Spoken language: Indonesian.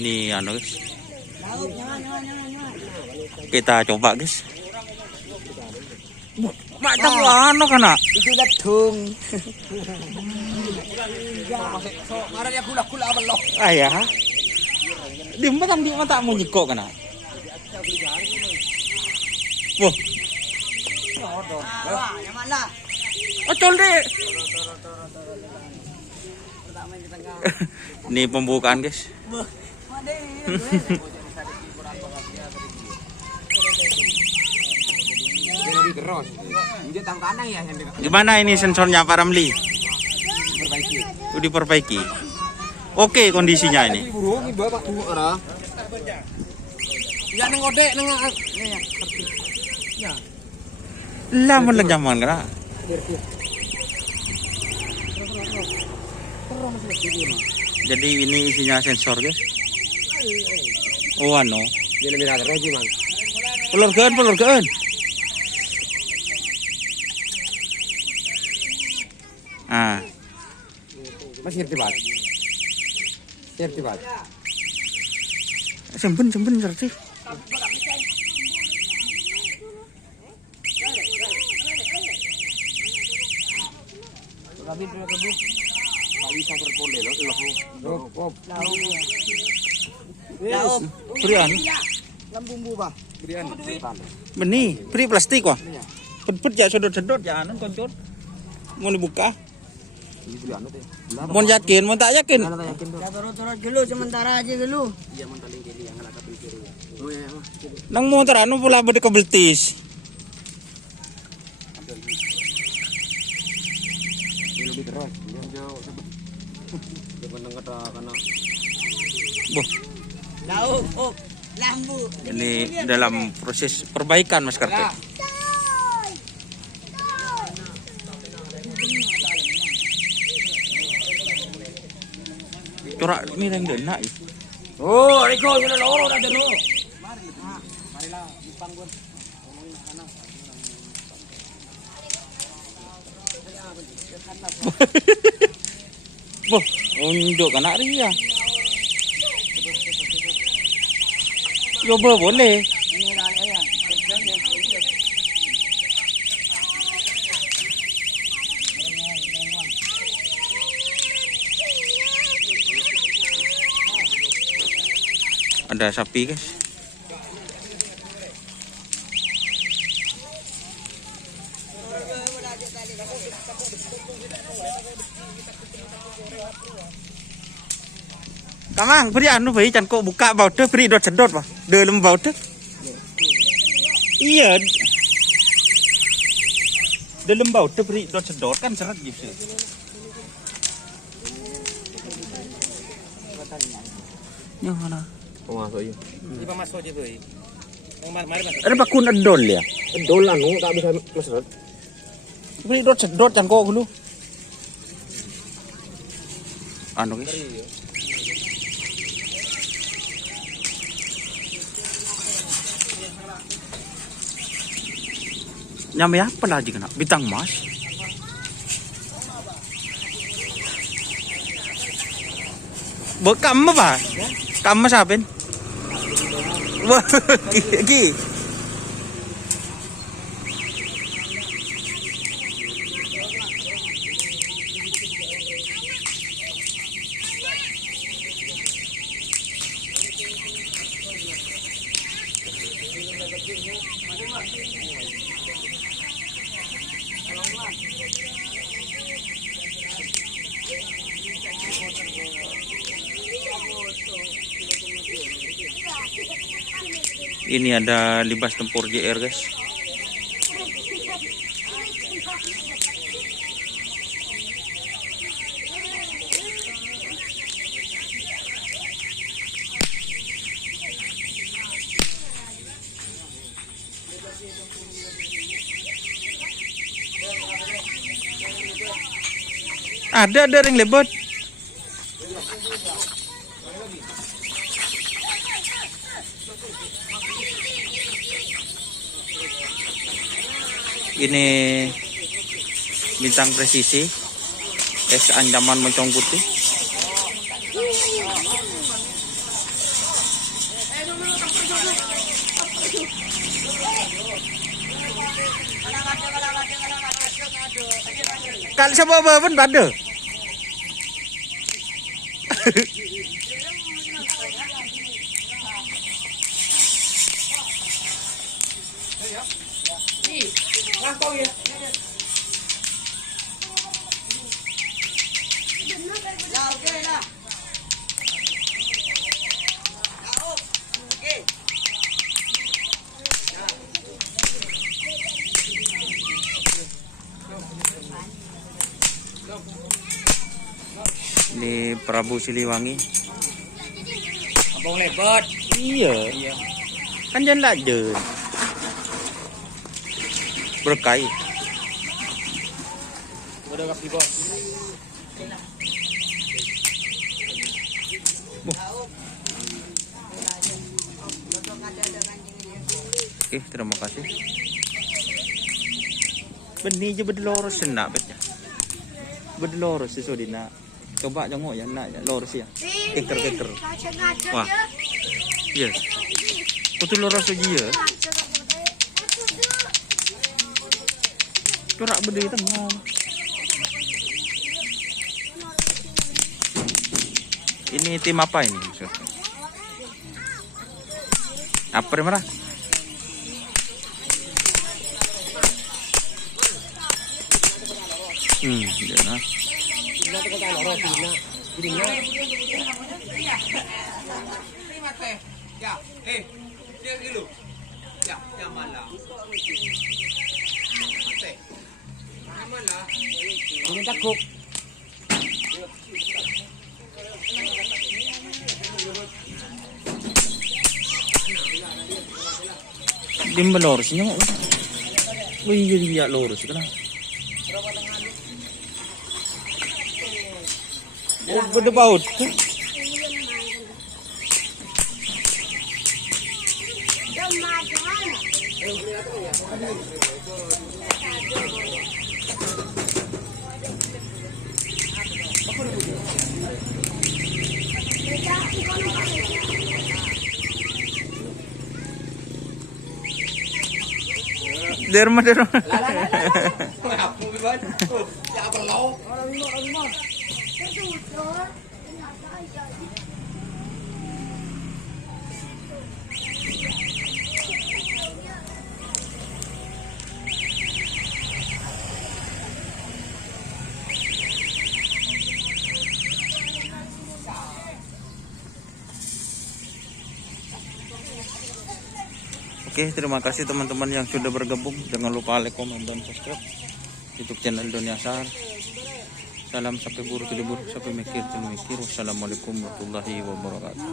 Ini anu guys. Kita coba guys. Macam anu kana. Itu ledung. Ngaranya gula-gula belok. Ayah. Di mata mau nyekok kana. Wah. Ocol deh. Ini pembukaan guys. Gimana ini sensornya Pak Ramli? Udah diperbaiki. Oke kondisinya ini. Ya neng odek neng Lah mun zaman kana. Jadi ini isinya sensor guys. Oh anu. Dia lebih rata lagi mang. Pelurkeun. Ah. Masih tertibat. Tertibat. Sempen ngerti. Kami dulu kebu. Tak bisa terpole loh. Lauk. Berian. Lambung bah. Berian. Benih, beri plastik wah. Pet ya sedot-sedot ya anu koncot. Mau dibuka. Mau yakin, mau tak yakin. Turut-turut dulu sementara aja dulu. Iya mentaling kiri yang ada pikir. Oh ya. Nang mau teranu pula bede kebeltis. Lebih keras. Jangan kata karena. Boh. Lauk, lambu. Ini dalam proses perbaikan Mas Kartek. Corak mireng denak. Oh, Riko sudah loro dah dulu. Marilah Jepang pun. Ngomongin sana. Boh, unjuk anak ria. Coba boleh. Ini dah ya. Ada sapi guys. Kamang beri anu bayi can kok buka bau deh beri dot sedot pak dalam bau deh. Iya. Dalam bau deh beri dot sedot kan seret gitu. Yang mana? Masuk ya. Ipa masuk aja tuh. Mari masuk. Ada bakun edol ya? Edol anu tak bisa mesret. Beri dot sedot can kok dulu. Anu guys. Nyampe apa lagi kena? Bintang mas. Bekam apa? Kamu siapin? Wah, ki. Ini ada libas tempur JR guys. Ada ring lebat. Ini bintang presisi es ancaman moncong putih. Kal sa baba pun pada. Ngangkau ya. Ya oke lah. Oke. Ini Prabu Siliwangi. Abang lebat. Iya. Iya. Kan jangan lajen. Berkai. Udah kasih bos. Oke, terima kasih. Benih je berdelorus senak betnya. Berdelorus sesudina. Coba jengok ya nak ya lorus ya. Keker. Wah. Iya. Betul lorus aja ya. Corak berdiri tengah. Ini tim apa ini? Apa yang merah? Dia nah. Ya, dia dulu. Ya, jangan lah. Ini takut. Dia melorusnya mau. Wih, iya lurus kan. Oh, berdebaut. Derma. Apa biban? Ya belau. Oke, terima kasih teman-teman yang sudah bergabung. Jangan lupa like, komen, dan subscribe YouTube channel Dunia Sar. Salam sampai buruk tidak buruk, sampai mikir tidak mikir. Wassalamualaikum warahmatullahi wabarakatuh.